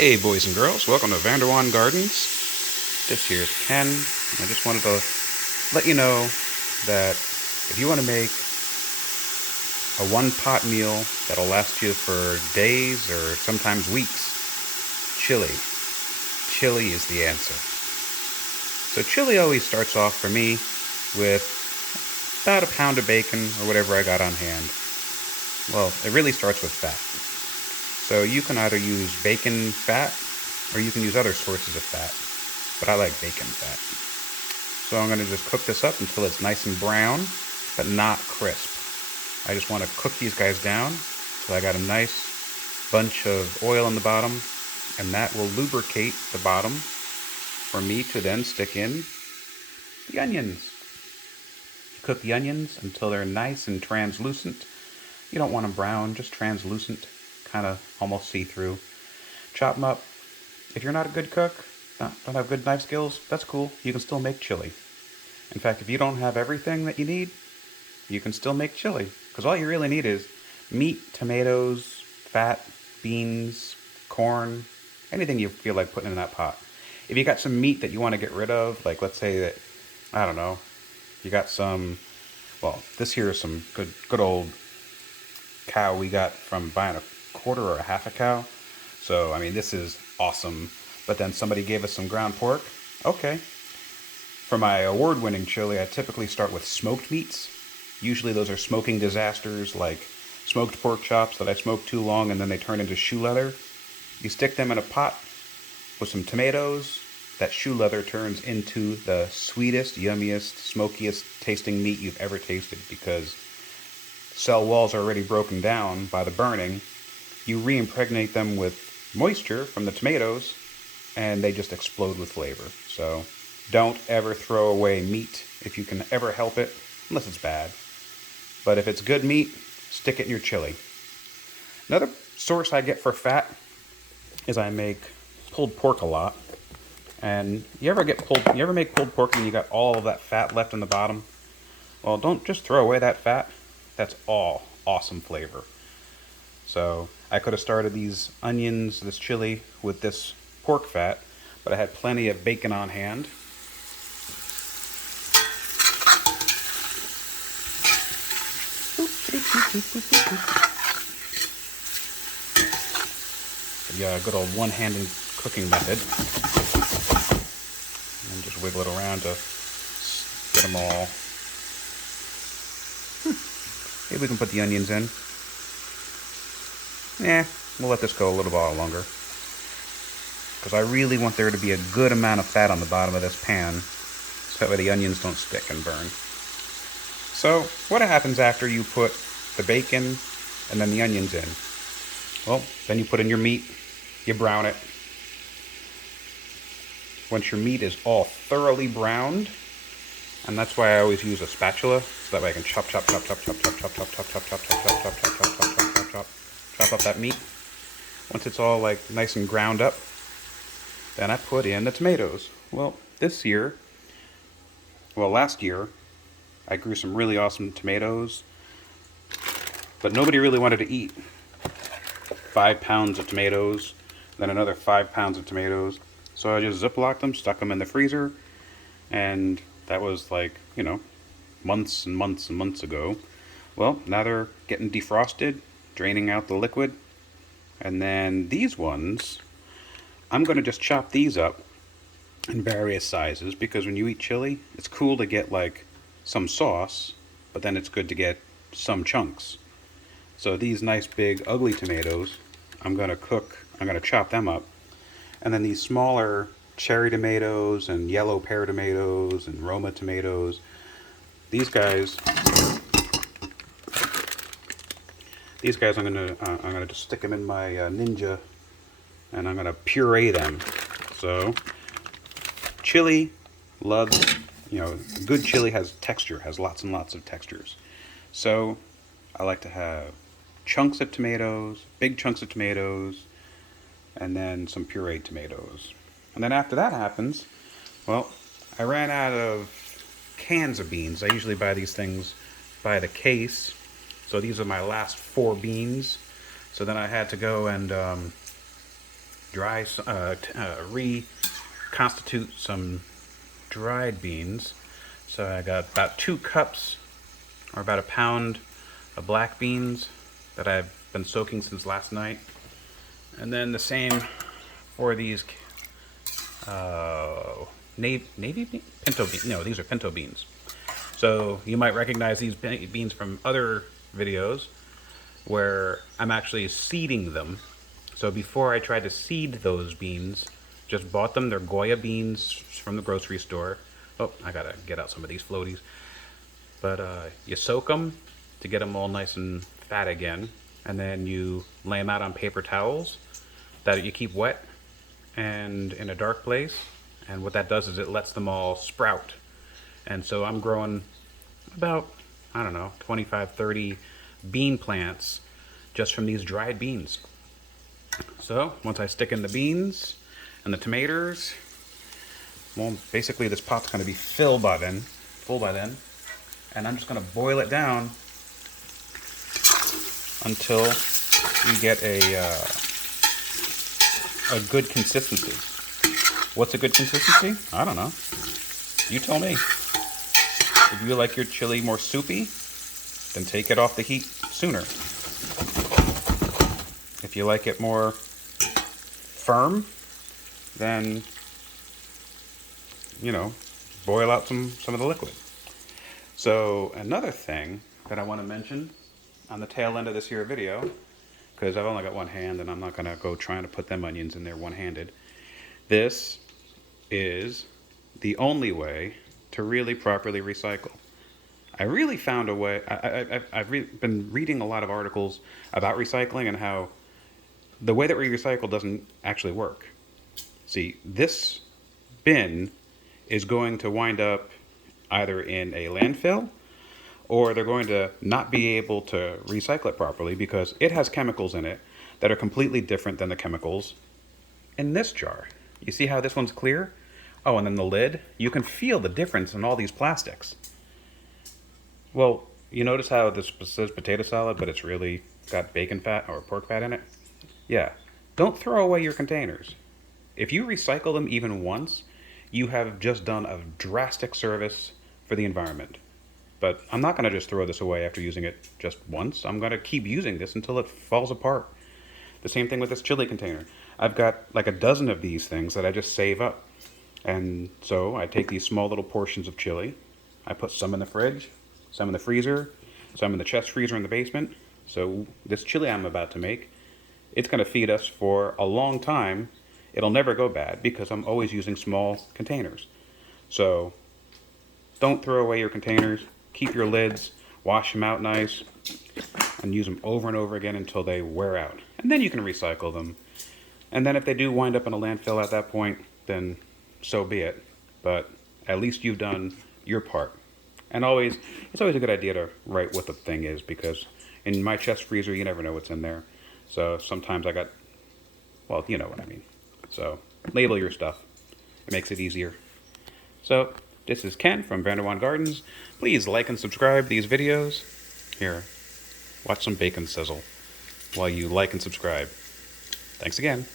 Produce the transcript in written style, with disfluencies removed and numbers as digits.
Hey boys and girls, welcome to Vanderwan Gardens. This here's Ken. I just wanted to let you know that if you want to make a one-pot meal that'll last you for days or sometimes weeks, chili. Chili is the answer. So chili always starts off for me with about a pound of bacon or whatever I got on hand. Well, it really starts with fat. So you can either use bacon fat or you can use other sources of fat, but I like bacon fat. So I'm going to just cook this up until it's nice and brown, but not crisp. I just want to cook these guys down so I got a nice bunch of oil on the bottom, and that will lubricate the bottom for me to then stick in the onions. Cook the onions until they're nice and translucent. You don't want them brown, just translucent, kind of almost see-through. Chop them up. If you're not a good cook, don't have good knife skills, that's cool. You can still make chili. In fact, if you don't have everything that you need, you can still make chili. Because all you really need is meat, tomatoes, fat, beans, corn, anything you feel like putting in that pot. If you got some meat that you want to get rid of, like let's say that, I don't know, you got some, well, this here is some good old cow we got from buying a quarter or a half a cow. So, I mean, this is awesome. But then somebody gave us some ground pork. Okay. For my award-winning chili, I typically start with smoked meats. Usually those are smoking disasters, like smoked pork chops that I smoke too long and then they turn into shoe leather. You stick them in a pot with some tomatoes. That shoe leather turns into the sweetest, yummiest, smokiest tasting meat you've ever tasted, because cell walls are already broken down by the burning. You re-impregnate them with moisture from the tomatoes, and they just explode with flavor. So don't ever throw away meat if you can ever help it, unless it's bad. But if it's good meat, stick it in your chili. Another source I get for fat is I make pulled pork a lot. And you ever make pulled pork and you got all of that fat left in the bottom? Well, don't just throw away that fat. That's all awesome flavor. So I could have started these onions, this chili, with this pork fat, but I had plenty of bacon on hand. Yeah, good old one-handed cooking method. And just wiggle it around to get them all. Maybe we can put the onions in. We'll let this go a little while longer, because I really want there to be a good amount of fat on the bottom of this pan, so that way the onions don't stick and burn. So what happens after you put the bacon and then the onions in? Well, then you put in your meat, you brown it. Once your meat is all thoroughly browned, and that's why I always use a spatula, so that way I can chop up that meat. Once it's all like nice and ground up, then I put in the tomatoes. Well, last year, I grew some really awesome tomatoes, but nobody really wanted to eat 5 pounds of tomatoes, then another 5 pounds of tomatoes. So I just Ziplocked them, stuck them in the freezer, and that was like, months and months and months ago. Well, now they're getting defrosted, draining out the liquid. And then these ones, I'm going to just chop these up in various sizes, because when you eat chili, it's cool to get like some sauce, but then it's good to get some chunks. So these nice big ugly tomatoes, I'm going to chop them up. And then these smaller cherry tomatoes and yellow pear tomatoes and Roma tomatoes, these guys I'm gonna just stick them in my Ninja, and I'm gonna puree them. So chili loves, good chili has texture, has lots and lots of textures. So I like to have chunks of tomatoes, big chunks of tomatoes, and then some pureed tomatoes. And then after that happens, well, I ran out of cans of beans. I usually buy these things by the case. So these are my last 4 beans. So then I had to go and reconstitute some dried beans. So I got about 2 cups, or about a pound of black beans that I've been soaking since last night. And then the same for these navy beans? Pinto beans. No, these are pinto beans. So you might recognize these beans from other videos where I'm actually seeding them. So before I tried to seed those beans, just bought them. They're Goya beans from the grocery store. Oh, I gotta get out some of these floaties. But you soak them to get them all nice and fat again. And then you lay them out on paper towels that you keep wet and in a dark place. And what that does is it lets them all sprout. And so I'm growing about, I don't know, 25, 30 bean plants just from these dried beans. So once I stick in the beans and the tomatoes, well, basically this pot's going to be full by then, and I'm just going to boil it down until we get a good consistency. What's a good consistency? I don't know. You tell me. If you like your chili more soupy, then take it off the heat sooner. If you like it more firm, then, you know, boil out some of the liquid. So another thing that I want to mention on the tail end of this here video, because I've only got one hand and I'm not going to go trying to put them onions in there one-handed. This is the only way to really properly recycle. I really found a way. I've been reading a lot of articles about recycling and how the way that we recycle doesn't actually work. See, this bin is going to wind up either in a landfill, or they're going to not be able to recycle it properly because it has chemicals in it that are completely different than the chemicals in this jar. You see how this one's clear? Oh, and then the lid, you can feel the difference in all these plastics. Well, you notice how this says potato salad, but it's really got bacon fat or pork fat in it? Yeah. Don't throw away your containers. If you recycle them even once, you have just done a drastic service for the environment. But I'm not going to just throw this away after using it just once. I'm going to keep using this until it falls apart. The same thing with this chili container. I've got like a dozen of these things that I just save up. And so I take these small little portions of chili. I put some in the fridge, some in the freezer, some in the chest freezer in the basement. So this chili I'm about to make, it's going to feed us for a long time. It'll never go bad because I'm always using small containers. So don't throw away your containers. Keep your lids, wash them out nice, and use them over and over again until they wear out. And then you can recycle them. And then if they do wind up in a landfill at that point, then so be it. But at least you've done your part. And it's always a good idea to write what the thing is, because in my chest freezer, you never know what's in there. So sometimes well, you know what I mean. So label your stuff. It makes it easier. So this is Ken from Vanderwan Gardens. Please like and subscribe these videos. Here, watch some bacon sizzle while you like and subscribe. Thanks again.